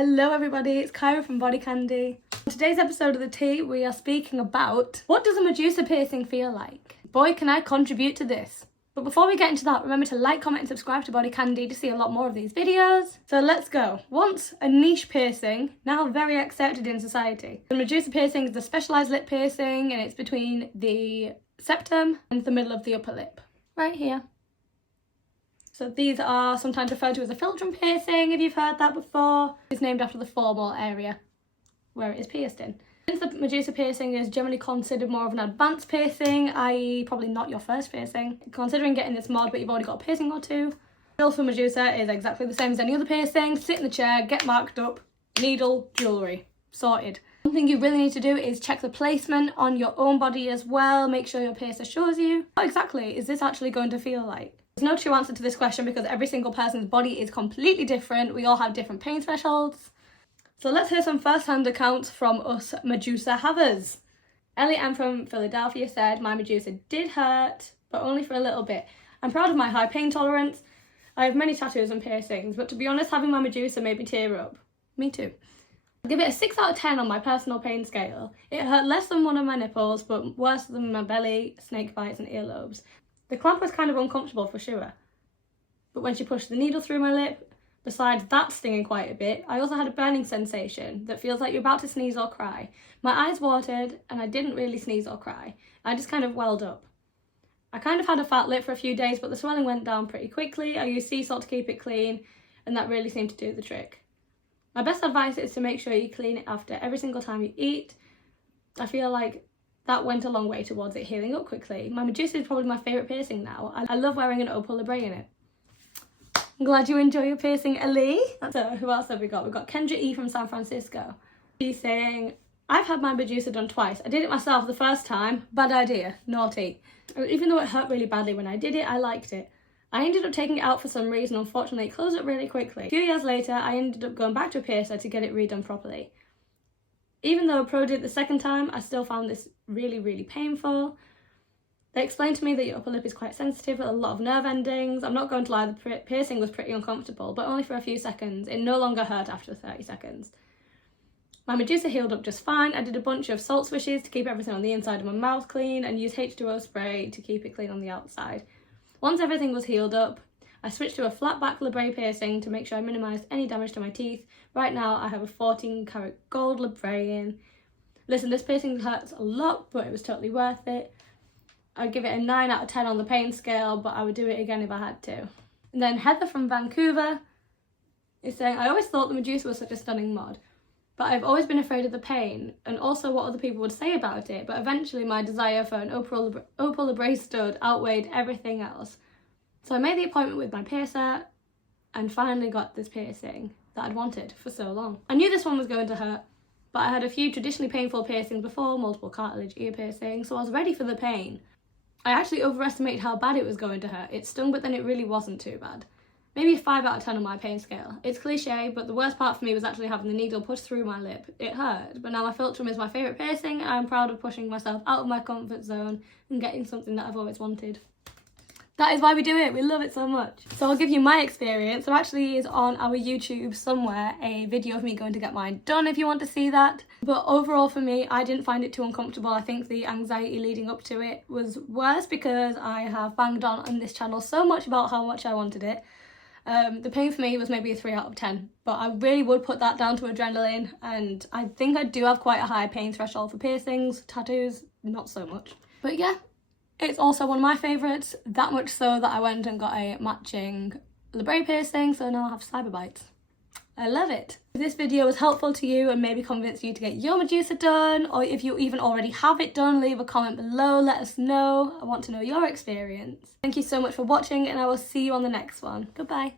Hello everybody, it's Kyra from BodyCandy. In today's episode of The Tea, we are speaking about what does a medusa piercing feel like? Boy, can I contribute to this. But before we get into that, remember to like, comment and subscribe to BodyCandy to see a lot more of these videos. So let's go. Once a niche piercing, now very accepted in society. The medusa piercing is the specialised lip piercing and it's between the septum and the middle of the upper lip. Right here. So these are sometimes referred to as a philtrum piercing, if you've heard that before. It's named after the foremal area where it is pierced in. Since the medusa piercing is generally considered more of an advanced piercing, i.e. probably not your first piercing, considering getting this mod but you've already got a piercing or two, drill for medusa is exactly the same as any other piercing. Sit in the chair, get marked up, needle, jewellery, sorted. One thing you really need to do is check the placement on your own body as well. Make sure your piercer shows you what exactly is this actually going to feel like. There's no true answer to this question because every single person's body is completely different. We all have different pain thresholds. So let's hear some first-hand accounts from us medusa havers. Ellie M from Philadelphia said, "My medusa did hurt, but only for a little bit. I'm proud of my high pain tolerance. I have many tattoos and piercings, but to be honest, having my medusa made me tear up." Me too. I'll give it a 6 out of 10 on my personal pain scale. It hurt less than one of my nipples, but worse than my belly, snake bites and earlobes. The clamp was kind of uncomfortable for sure, but when she pushed the needle through my lip, besides that stinging quite a bit, I also had a burning sensation that feels like you're about to sneeze or cry. My eyes watered and I didn't really sneeze or cry. I just kind of welled up. I kind of had a fat lip for a few days, but the swelling went down pretty quickly. I used sea salt to keep it clean and that really seemed to do the trick. My best advice is to make sure you clean it after every single time you eat. I feel like that went a long way towards it healing up quickly. My medusa is probably my favourite piercing now. I love wearing an opal libre in it. I'm glad you enjoy your piercing, Ellie. So who else have we got? We've got Kendra E from San Francisco. She's saying, "I've had my medusa done twice. I did it myself the first time. Bad idea. Naughty. Even though it hurt really badly when I did it, I liked it. I ended up taking it out for some reason. Unfortunately, it closed up really quickly. A few years later, I ended up going back to a piercer to get it redone properly. Even though a pro did it the second time, I still found this really painful. They explained to me that your upper lip is quite sensitive with a lot of nerve endings. I'm not going to lie, the piercing was pretty uncomfortable, but only for a few seconds. It no longer hurt after 30 seconds. My medusa healed up just fine. I did a bunch of salt swishes to keep everything on the inside of my mouth clean and used H2O spray to keep it clean on the outside. Once everything was healed up, I switched to a flat back libre piercing to make sure I minimised any damage to my teeth. Right now I have a 14 karat gold libre in. Listen, this piercing hurts a lot, but it was totally worth it. I'd give it a 9 out of 10 on the pain scale, but I would do it again if I had to." And then Heather from Vancouver is saying, "I always thought the medusa was such a stunning mod, but I've always been afraid of the pain and also what other people would say about it, but eventually my desire for an opal libre stud outweighed everything else. So I made the appointment with my piercer and finally got this piercing that I'd wanted for so long. I knew this one was going to hurt, but I had a few traditionally painful piercings before, multiple cartilage ear piercings, so I was ready for the pain. I actually overestimated how bad it was going to hurt. It stung, but then it really wasn't too bad. Maybe a 5 out of 10 on my pain scale. It's cliche, but the worst part for me was actually having the needle pushed through my lip. It hurt, but now my philtrum is my favourite piercing and I'm proud of pushing myself out of my comfort zone and getting something that I've always wanted." That is why we do it. We love it so much. So I'll give you my experience. There actually is on our YouTube somewhere a video of me going to get mine done if you want to see that. But overall for me, I didn't find it too uncomfortable. I think the anxiety leading up to it was worse because I have banged on this channel so much about how much I wanted it. The pain for me was maybe a 3 out of 10, but I really would put that down to adrenaline, and I think I do have quite a high pain threshold for piercings. Tattoos, not so much. But yeah. It's also one of my favourites, that much so that I went and got a matching libre piercing, so now I have cyber bites. I love it. If this video was helpful to you and maybe convinced you to get your medusa done, or if you even already have it done, leave a comment below, let us know. I want to know your experience. Thank you so much for watching and I will see you on the next one. Goodbye.